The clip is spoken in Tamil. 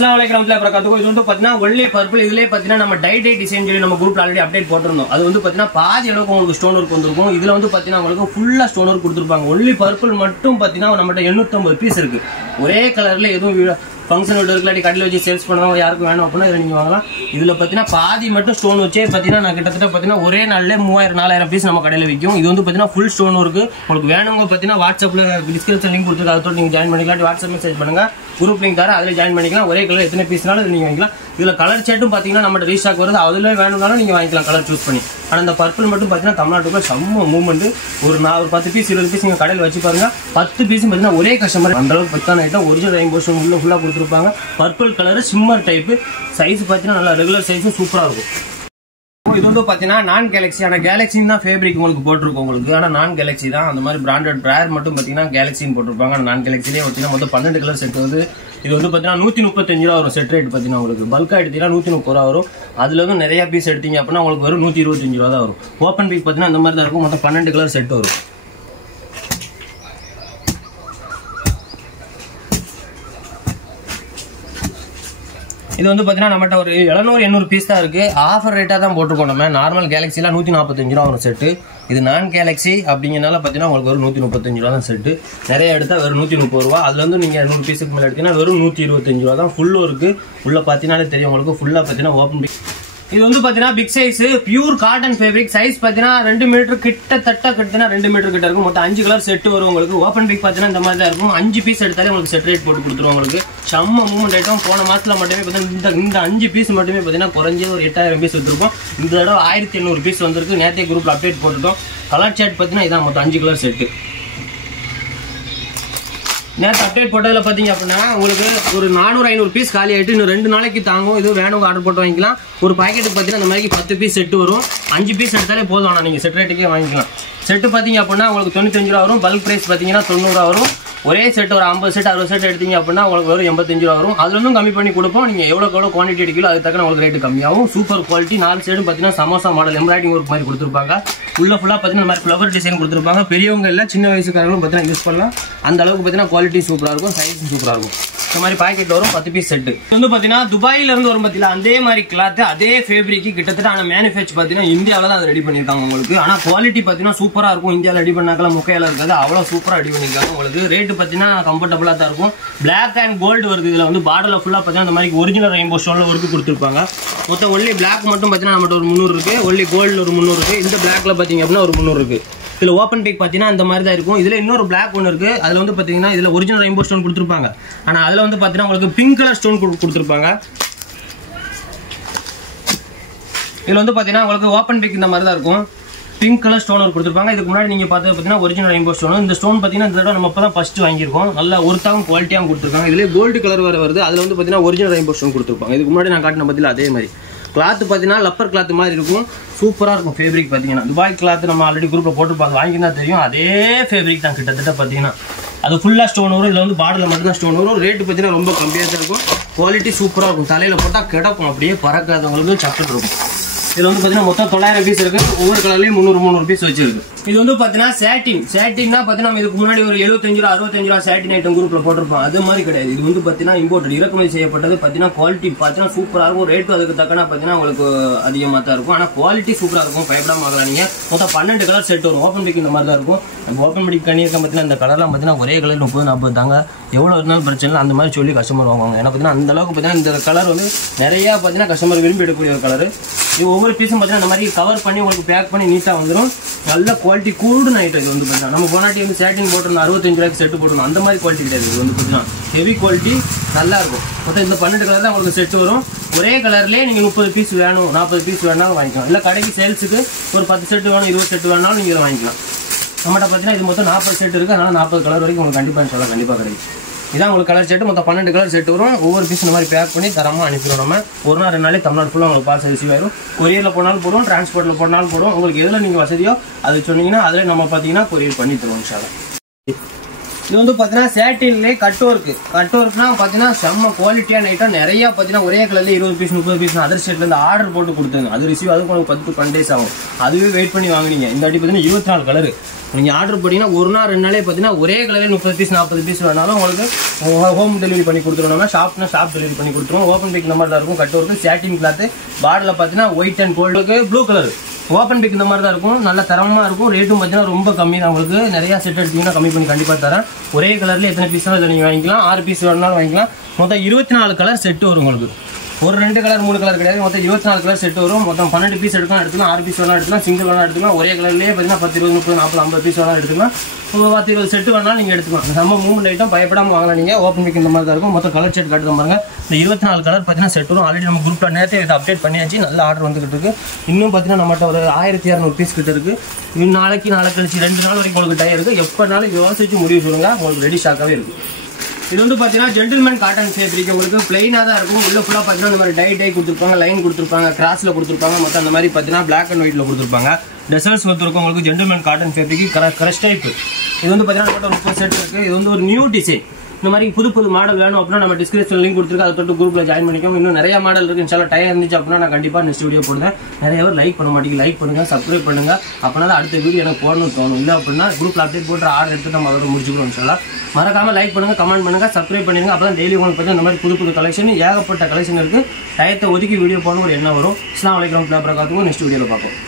अस्सलाम वालेकुम வரஹ்மத்துல்லாஹி வபரகாத்துஹு. இது வந்து பாத்தீங்கன்னா ஒன்லி பர்பிள். இதுலயே பாத்தீங்கன்னா நம்ம டை டிசைன் சொல்லி நம்ம குரூப்ல ஆல்ரெடி அப்டேட் போட்டிருந்தோம். அது வந்து பாத்தீங்கன்னா பாதி அளவுக்கு உங்களுக்கு ஸ்டோன் ஒர்க் வந்திருக்கும். இதுல வந்து பாத்தீங்கன்னா உங்களுக்கு ஃபுல்லா ஸ்டோன் ஒர்க் கொடுத்துருப்பாங்க. ஒன்லி பர்பிள் மட்டும் பாத்தீங்கன்னா நம்மகிட்ட 850 பீஸ் இருக்கு. ஒரே கலர்ல எதுவும் ஃபங்க்ஷன் வீடு இல்லாட்டி கடையில் வச்சு சேல்ஸ் பண்ணுறவங்க யாருக்கும் வேணும் அப்படின்னா இதில் நீங்கள் வாங்கலாம். இதில் பார்த்தீங்கன்னா பாதி மட்டும் ஸ்டோன் வச்சே பார்த்தீங்கன்னா நான் கிட்டத்தட்ட பார்த்தீங்கன்னா ஒரே நாளில் 3000-4000 பீஸ் நம்ம கடையில் விற்கும். இது வந்து பார்த்தீங்கன்னா ஃபுல் ஸ்டோன் இருக்கு. உங்களுக்கு வேணுங்க பார்த்தீங்கன்னா வாட்ஸ்அப்பில் டிஸ்கிரிப்ஷன் லிங்க் கொடுத்துருக்கு. அதை நீங்கள் ஜாயின் பண்ணிக்கலாம். வாட்ஸ்அப் மெசேஜ் பண்ணுங்க, குரூப் லிங்க் தர அதில் ஜாயின் பண்ணிக்கலாம். ஒரே கலர் எத்தனை பீஸ்னாலும் நீங்கள் வாங்கிக்கலாம். இதில் கலர் சேட்டும் பார்த்தீங்கன்னா நம்ம ரீஸ்டாக் வருது. அதில் வேணும்னாலும் நீங்கள் வாங்கிக்கலாம் கலர் சூஸ் பண்ணி. ஆனால் இந்த பர்பிள் மட்டும் பார்த்தீங்கன்னா தமிழ்நாட்டுக்குள்ள செம்ம மூவ்மெண்ட். ஒரு 10 பீஸ் 20 பீஸ் நீங்கள் கடையில் வச்சு பாருங்க. 10 பீஸ் பார்த்தீங்கன்னா ஒரே கஸ்டமர் அந்த அளவுக்கு பத்தான ஐட்டம் ஒரிஜினல் ரெயின்போ ஸ்டோன் உள்ள ஃபுல்லாக கொடுத்துருப்பாங்க. Purple colour shimmer type size பார்த்தீங்கன்னா நல்லா ரெகுலர் சைஸும் சூப்பராக இருக்கும். இது வந்து பார்த்தீங்கன்னா நான் கேலக்ஸி. ஆனால் கேலக்ஸின்னு தான் ஃபேப்ரிக் உங்களுக்கு போட்டிருக்கோம் உங்களுக்கு. ஆனால் நான் கேலக்ஸி தான். அந்த மாதிரி பிராண்டட் பிரேர் மட்டும் பார்த்தீங்கன்னா கேலக்ஸின்னு போட்டிருப்பாங்க. ஆனால் நான் கேலக்ஸிலே பார்த்தீங்கன்னா மொத்தம் 12 கலர் செட் வந்து இது வந்து பார்த்தீங்கன்னா 135 ரூபா வரும். செட் ரேட் பார்த்தீங்கன்னா உங்களுக்கு பல்காக எடுத்தீங்கன்னா 130 ரூபா வரும். அதுல வந்து நிறைய பீஸ் எடுத்தீங்க அப்படின்னா உங்களுக்கு வரும் 125 ரூபா தான் வரும். ஓப்பன் பீக் பார்த்தீங்கன்னா இந்த மாதிரி தான் இருக்கும். மொத்தம் 12 கலர் செட் வரும். இது வந்து பார்த்தீங்கன்னா நம்மகிட்ட ஒரு 700-800 பீஸ் தான் இருக்கு. ஆஃபர் ரேட்டாக தான் போட்டுருக்கோம். நம்ம நார்மல் கேலக்ஸிலாம் 145 ரூபா வரும் செட்டு. இது நான் கேலக்ஸி அப்படிங்கிறனால பார்த்தீங்கன்னா உங்களுக்கு ஒரு 135 ரூபா தான் செட்டு. நிறைய எடுத்தால் வெறும் 130 ரூபா. அதுல வந்து நீங்கள் 100 பீஸுக்கு மேலே எடுத்தீங்கன்னா வெறும் 125 ரூபா தான். ஃபுல்லும் இருக்கு. உள்ள பார்த்தீங்கன்னாலே தெரியும் உங்களுக்கு. ஃபுல்லாக பார்த்தீங்கன்னா ஓப்பன் பீக். இது வந்து பாத்தீங்கன்னா big size pure cotton fabric. Size பாத்தீங்கன்னா 2 மீட்டர் கிட்டத்தட்ட 2 மீட்டர் கிட்ட இருக்கும். மொத்தம் 5 கலர் செட் வரும் உங்களுக்கு. ஓப்பன் பிக் பாத்தீங்கன்னா இந்த மாதிரி தான் இருக்கும். 5 பீஸ் எடுத்தாலே உங்களுக்கு செட் ரேட் போட்டு கொடுத்துருவோம் உங்களுக்கு. செம்ம மூவ்மெண்ட் ஐட்டம். போன மாசத்துல மட்டுமே பாத்தீங்கன்னா இந்த 5 பீஸ் மட்டுமே பாத்தீங்கன்னா குறைஞ்சது ஒரு 8000 பீஸ் வச்சிருக்கோம். இந்த தடவை 1800 பீஸ் வந்திருக்கு. நேற்றைய குரூப்ல அப்டேட் போட்டுட்டோம். கலர் சார்ட் பாத்தீங்கன்னா இதான் மொத்தம் 5 கலர் செட்டு. நேற்று அப்டேட் போட்டதில் பார்த்தீங்க அப்படின்னா உங்களுக்கு ஒரு 400-500 பீஸ் காலி ஆகிட்டு இன்னும் 2 நாளைக்கு தாங்கும். இது வேணும் ஆர்டர் போட்டு வாங்கிக்கலாம். ஒரு பாக்கெட்டுக்கு பார்த்தீங்கன்னா இந்த மாதிரி 10 பீஸ் செட்டு வரும். 5 பீஸ் எடுத்தாலே போதும். ஆனால் நீங்கள் செட் ரேட்டுக்கே வாங்கிக்கலாம். செட்டு பார்த்தீங்க அப்படின்னா உங்களுக்கு 95 ரூபா வரும். பல்க் ப்ரைஸ் பார்த்தீங்கன்னா 90 ரூபா வரும். ஒரே செட் ஒரு 50 செட் 60 செட் எடுத்தீங்க அப்படின்னா உங்களுக்கு ஒரு 85 ரூபா வரும். அதுல இருந்தும் கம்மி பண்ணி கொடுப்போம். நீங்கள் எவ்வளோ குவான்டிட்டி எடுக்கலோ அதுக்கு தக்க உங்களுக்கு ரேட்டு கம்மியாகும். Super quality. 4 சைடும் பார்த்தீங்கன்னா சமோசா மாடல் எம்ப்ராய்டிங் ஒர்க் மாதிரி கொடுத்துருப்பாங்க. உள்ள ஃபுல்லாக பார்த்தீங்கன்னா இந்த மாதிரி ஃப்ளவர் டிசைன் கொடுத்துருப்பாங்க. பெரியவங்க இல்லை சின்ன வயசுக்காரங்களும் பார்த்தீங்கன்னா யூஸ் பண்ணலாம். அந்த அளவுக்கு பார்த்தீங்கன்னா குவாலிட்டி சூப்பராக இருக்கும். சைஸும் சூப்பராக இருக்கும். இந்த மாதிரி பாக்கெட் வரும் 10 பீஸ் செட்டு. இது வந்து பார்த்தீங்கன்னா துபாயில இருந்து வரும் பார்த்தீங்கன்னா அதே மாதிரி கிளாத் அதே ஃபேப்ரிக் கிட்டத்தட்ட. ஆனால் மேனுஃபேக்சர் பார்த்தீங்கன்னா இந்தியாவில் தான் அதை ரெடி பண்ணியிருக்காங்க உங்களுக்கு. ஆனால் குவாலிட்டி பார்த்தீங்கன்னா சூப்பராக இருக்கும். இந்தியாவில் ரெடி பண்ணாக்கெல்லாம் முக்கையில இருக்காது. அவ்வளோ சூப்பராக ரெடி பண்ணியிருக்காங்க உங்களுக்கு. ரேட்டு பார்த்தீங்கன்னா கம்ஃபர்டபுளாக தான் இருக்கும். பிளாக் அண்ட் கோல்டு வருது. இதில் வந்து பார்டரில் ஃபுல்லாக பார்த்தீங்கன்னா இந்த மாதிரி ஒரிஜினல் ரெயின்போ ஸ்டோனில் ஒர்க்கு கொடுத்துருப்பாங்க. மொத்தம் ஒன்லி பிளாக் மட்டும் பார்த்தீங்கன்னா நம்மகிட்ட ஒரு 300 இருக்கு. ஒன்லி கோல்டு ஒரு 300 இருக்கு. இந்த பிளாக்ல பார்த்தீங்க அப்படின்னா ஒரு 300 இருக்கு. இதில் ஓப்பன் பேக் பார்த்தீங்கன்னா இந்த மாதிரி தான் இருக்கும். இதில் இன்னொரு பிளாக் ஒன்று இருக்கு. அதில் வந்து பார்த்தீங்கன்னா இதில் ஒரிஜினல் ரெயின்போ ஸ்டோன் கொடுத்துருப்பாங்க. ஆனால் அதில் வந்து பார்த்தீங்கன்னா உங்களுக்கு பிங்க் கலர் ஸ்டோன் கொடுத்துருப்பாங்க. இதில் வந்து பார்த்தீங்கன்னா உங்களுக்கு ஓப்பன் பேக் இந்த மாதிரி தான் இருக்கும். பிங்க் கலர் ஸ்டோன் ஒரு கொடுத்துருப்பாங்க. இதுக்கு முன்னாடி நீங்கள் பார்த்தது பார்த்தீங்கன்னா ஒரிஜினல் ரெயின்போ ஸ்டோன். இந்த ஸ்டோன் பார்த்தீங்கன்னா இந்த தடவை நம்ம இப்போ தான் ஃபர்ஸ்ட் வாங்கியிருக்கோம். நல்லா ஒருத்தாவும் குவாலிட்டியாகவும் கொடுத்துருக்காங்க. இதிலே கோல்டு கலர் வேறு வருது. அதில் வந்து பார்த்தீங்கன்னா ஒரிஜினல் ரெயின்போ ஸ்டோன் கொடுத்துருப்பாங்க. இதுக்கு முன்னாடி நான் காட்டின பார்த்தீங்கன்னா அதே மாதிரி கிளாத் பார்த்தீங்கன்னா லப்பர் கிளாத் மாதிரி இருக்கும். சூப்பராக இருக்கும் ஃபேப்ரிக் பார்த்தீங்கன்னா. துபாய் கிளாத் நம்ம ஆல்ரெடி குரூப்பில் போட்டுருப்பாங்க. வாங்கினா தெரியும். அதே ஃபேப்ரிக் தான் கிட்டத்தட்ட பார்த்தீங்கன்னா. அது ஃபுல்லாக ஸ்டோன் வரும். இதில் வந்து பார்டரில் மட்டும்தான் ஸ்டோன் வரும். ரேட்டு பார்த்தீங்கன்னா ரொம்ப கம்மியாக தான் இருக்கும். குவாலிட்டி சூப்பராக இருக்கும். தலையில் போட்டால் கிடக்கும். அப்படியே பறக்காதவங்களுக்கு சக்கட்டு இருக்கும். இதில் வந்து பார்த்தீங்கன்னா மொத்தம் 900 பீஸ் இருக்கு. ஒவ்வொரு கலர்லையும் 300 பீஸ் வச்சிருக்கு. இது வந்து பார்த்தீங்கன்னா சேட்டின்னா பார்த்தீங்கன்னா இதுக்கு முன்னாடி ஒரு 75 ரூபா 65 ரூபா சேட்டின் ஐட்டம் குரூப்ல போட்டிருப்போம். அது மாதிரி கிடையாது. இது வந்து பார்த்தீங்கன்னா இம்போர்ட் இறக்குமதி செய்யப்பட்டது. பார்த்தீங்கன்னா குவாலிட்டி பார்த்தீங்கன்னா சூப்பராக இருக்கும். ரேட்டு அதுக்கு தக்கனா பார்த்தீங்கன்னா உங்களுக்கு அதிகமாக தான் இருக்கும். ஆனால் குவாலிட்டி சூப்பராக இருக்கும். பயப்படாம வாங்கலாம். நீங்கள் மொத்தம் 12 கலர் செட் வரும். ஓப்பன் பிக் இந்த மாதிரி தான் இருக்கும். நம்ம ஓப்பன் பிக் பண்ணியிருக்க பார்த்தீங்கன்னா இந்த கலர்லாம் பார்த்தீங்கன்னா ஒரே கலர் 30-40 தாங்க. எவ்வளோ இருந்தாலும் பிரச்சனை இல்லை. அந்த மாதிரி சொல்லி கஸ்டமர் வாங்குவாங்க. ஏன்னா பார்த்தீங்கன்னா அந்த அளவுக்கு பார்த்தீங்கன்னா இந்த கலர் வந்து நிறையா பார்த்தீங்கன்னா கஸ்டமர் விரும்பி எடுக்கக்கூடிய ஒரு கலர். இது ஒவ்வொரு பீஸும் பார்த்தீங்கன்னா இந்த மாதிரி கவர் பண்ணி உங்களுக்கு பேக் பண்ணி நீட்டாக வந்துடும். நல்ல குவாலிட்டி கூல்டு நைட். இது வந்து பார்த்தீங்கன்னா நம்ம போனாட்டி வந்து சேட்டின் போட்டிருந்தோம் 65 ரூபாய்க்கு செட்டு போட்டணும். அந்த மாதிரி குவாலிட்டி கிடையாது. இது வந்து பார்த்தீங்கன்னா ஹெவி குவாலிட்டி நல்லா இருக்கும். மொத்தம் இந்த 12 கலர் தான் உங்களுக்கு செட்டு வரும். ஒரே கலர்லேயே நீங்கள் 30 பீஸ் வேணும் 40 பீஸ் வேணாலும் வாங்கிக்கலாம். இல்லை கடைக்கு சேல்ஸுக்கு ஒரு 10 செட்டு வேணும் 20 செட்டு வேணாலும் நீங்கள் இதை வாங்கிக்கலாம். நம்மகிட்ட பார்த்தீங்கன்னா இது மொத்தம் 40 செட் இருக்குது. அதனால் 40 கலர் வரைக்கும் உங்களுக்கு கண்டிப்பாக கிடைக்கும். இதான் உங்களுக்கு கலர் செட்டு. மொத்தம் 12 கலர் செட் வரும். ஒவ்வொரு பீஸ் இந்த மாதிரி பேக் பண்ணி தரமாக அனுப்பிடுவோம். நம்ம ஒரு நாள் 2 நாளே தமிழ்நாடு ஃபுல்லாக உங்களுக்கு பார்சல் ரிசீவ் ஆயிடும். கொரியரில் போனாலும் போடுவோம், டிரான்ஸ்போர்ட்டில் போனாலும் போடுவோம். உங்களுக்கு எதில் நீங்கள் வசதியோ அது சொன்னீங்கன்னா அதில் நம்ம பார்த்தீங்கன்னா கொரியர் பண்ணி தருவோம். இன்ஷா அல்லாஹ். இது வந்து பார்த்தீங்கன்னா சேட்டின்லேயே கட் ஒர்க்னா பார்த்தீங்கன்னா செம்ம குவாலிட்டியான ஐட்டம் நிறையா பார்த்தீங்கன்னா ஒரே கலர்ல 20 பீஸ் 30 பீஸ் அதர் ஸ்டேட்லேருந்து ஆர்டர் போட்டு கொடுத்தாங்க. அது ரிசீவ் அதுக்கு உங்களுக்கு 10 டேஸ் ஆகும். அதுவே வெயிட் பண்ணி வாங்குனீங்க. இந்த வாட்டி பார்த்தீங்கன்னா 24 கலர் நீங்கள் ஆர்டர் பண்ணிங்கன்னா ஒரு நாள் 2 நாளே பார்த்தீங்கன்னா ஒரே கலரில் 30 பீஸ் 40 பீஸ் வேணாலும் உங்களுக்கு ஹோம் டெலிவரி பண்ணி கொடுத்துருவோம்னா ஷாப் டெலிவரி பண்ணி கொடுத்துருவோம். ஓப்பன் பிக் இந்த மாதிரி தான் இருக்கும். கட் ஒர்க்கு சேட்டின் கிளாத் பார்டரில் பார்த்தீங்கன்னா ஒயிட் அண்ட் கோல்டுக்கு ப்ளூ கலர் ஓப்பன் பிக் இந்த மாதிரி தான் இருக்கும். நல்ல தரமாக இருக்கும். ரேட்டும் பார்த்தீங்கன்னா ரொம்ப கம்மி தான். உங்களுக்கு நிறையா செட் எடுத்தீங்கன்னா கம்மி பண்ணி கண்டிப்பாக தரேன். ஒரே கலரில் எத்தனை பீஸ் இதை நீங்கள் வாங்கிக்கலாம். 6 பீஸ் வேணாலும் வாங்கிக்கலாம். மொத்தம் 24 கலர் செட்டு வரும் உங்களுக்கு. ஒரு 2 கலர் 3 கலர் கிடையாது. மொத்தம் 24 கலர் செட் வரும். மொத்தம் 12 பீஸ் எடுக்கலாம். 6 பீஸ் வேணாலும் எடுத்துக்கலாம். சிங்கிள் வேணாலும் எடுத்துக்கலாம். ஒரே கலர்லேயே பார்த்தீங்கன்னா 10 20 30 40 50 பீஸ் வேணாலும் எடுத்துக்கலாம். 10 20 செட்டு வேணாலும் நீங்கள் எடுத்துக்கலாம். நம்ம மூவ்மெண்ட் ஐட்டம் பயப்படாமல் வாங்கலாம். நீங்கள் ஓப்பன் பிக் இந்த மாதிரி தான் இருக்கும். மொத்தம் கலர் செட் காட்டு பாருங்க. இந்த 24 கலர் பார்த்தீங்கன்னா செட் வரும். ஆல்ரெடி நம்ம குரூப்பில் நேரத்தை இதை அப்டேட் பண்ணியாச்சு. நல்ல ஆர்டர் வந்துகிட்டு இருக்கு. இன்னும் பார்த்தீங்கன்னா நம்மகிட்ட ஒரு 1200 பீஸ் கிட்ட இருக்கு. இன்னும் நாளைக்கு கழிச்சு 2 நாள் வரைக்கும் உங்களுக்கு டை இருக்கு. எப்போனாலும் யோசிச்சு முடிவு சொல்லுங்க. உங்களுக்கு ரெடி ஸ்டாக்காகவே இருக்கு. இது வந்து பார்த்தீங்கன்னா ஜென்டில்மேன் காட்டன் ஃபேப்ரிக். உங்களுக்கு பிளைனாக தான் இருக்கும். உள்ள ஃபுல்லாக பார்த்தீங்கன்னா இந்த மாதிரி டை கொடுத்துருப்பாங்க. லைன் கொடுத்துருப்பாங்க. கிராஸில் கொடுத்துருப்பாங்க. மொத்தம் அந்த மாதிரி பார்த்தீங்கன்னா பிளாக் அண்ட் ஒயிட்டில் கொடுத்துருப்பாங்க. டெசர்ட்ஸ் கொடுத்துருக்கோம். உங்களுக்கு gentleman cotton fabric crush type. இது வந்து பார்த்தீங்கன்னா 30 செட் இருக்குது. இது வந்து ஒரு நியூ டிசைன். இந்த மாதிரி புது மாடல் வேணும் அப்படின்னா நம்ம டிஸ்கிரிப்ஷன் லிங்க் கொடுத்துருக்கு. அதை தொட்டு குரூப்பில் ஜாயின் பண்ணிக்கோங்க. இன்னும் நிறைய மாடல் இருக்குது. இன்ஷால்லா டைம் இருந்துச்சு அப்படின்னா நான் கண்டிப்பாக நெக்ஸ்ட் வீடியோ போடுவேன். நிறைய பேர் லைக் பண்ண மாட்டேங்க. லைக் பண்ணுங்கள், சப்ஸ்கிரைப் பண்ணுங்கள். அப்படின்னா தான் அடுத்த வீடியோ எனக்கு போடணும்னு தோணும். இல்லை அப்படின்னா குரூப்பில் அப்டேட் போட்டு ஆர்டர் எடுத்து நம்ம அதோட முடிச்சுக்கிறோம். இன்ஷால்லா மறக்காமல் லைக் பண்ணுங்கள், கமெண்ட் பண்ணுங்கள், சப்ஸ்கிரைப் பண்ணிடுங்க. அப்போ தான் டெய்லி உங்களுக்கு பார்த்தா இந்த மாதிரி புது கலெக்ஷன் ஏகப்பட்ட கலெக்ஷன் இருக்குது. டயத்தை ஒதுக்கி வீடியோ போடணும் ஒரு எண்ணம் வரும். அஸ்ஸலாமு அலைக்கும் வரஹ்மத்துல்லாஹி வபரகாத்துஹு. நெக்ஸ்ட் வீடியோவில் பார்ப்போம்.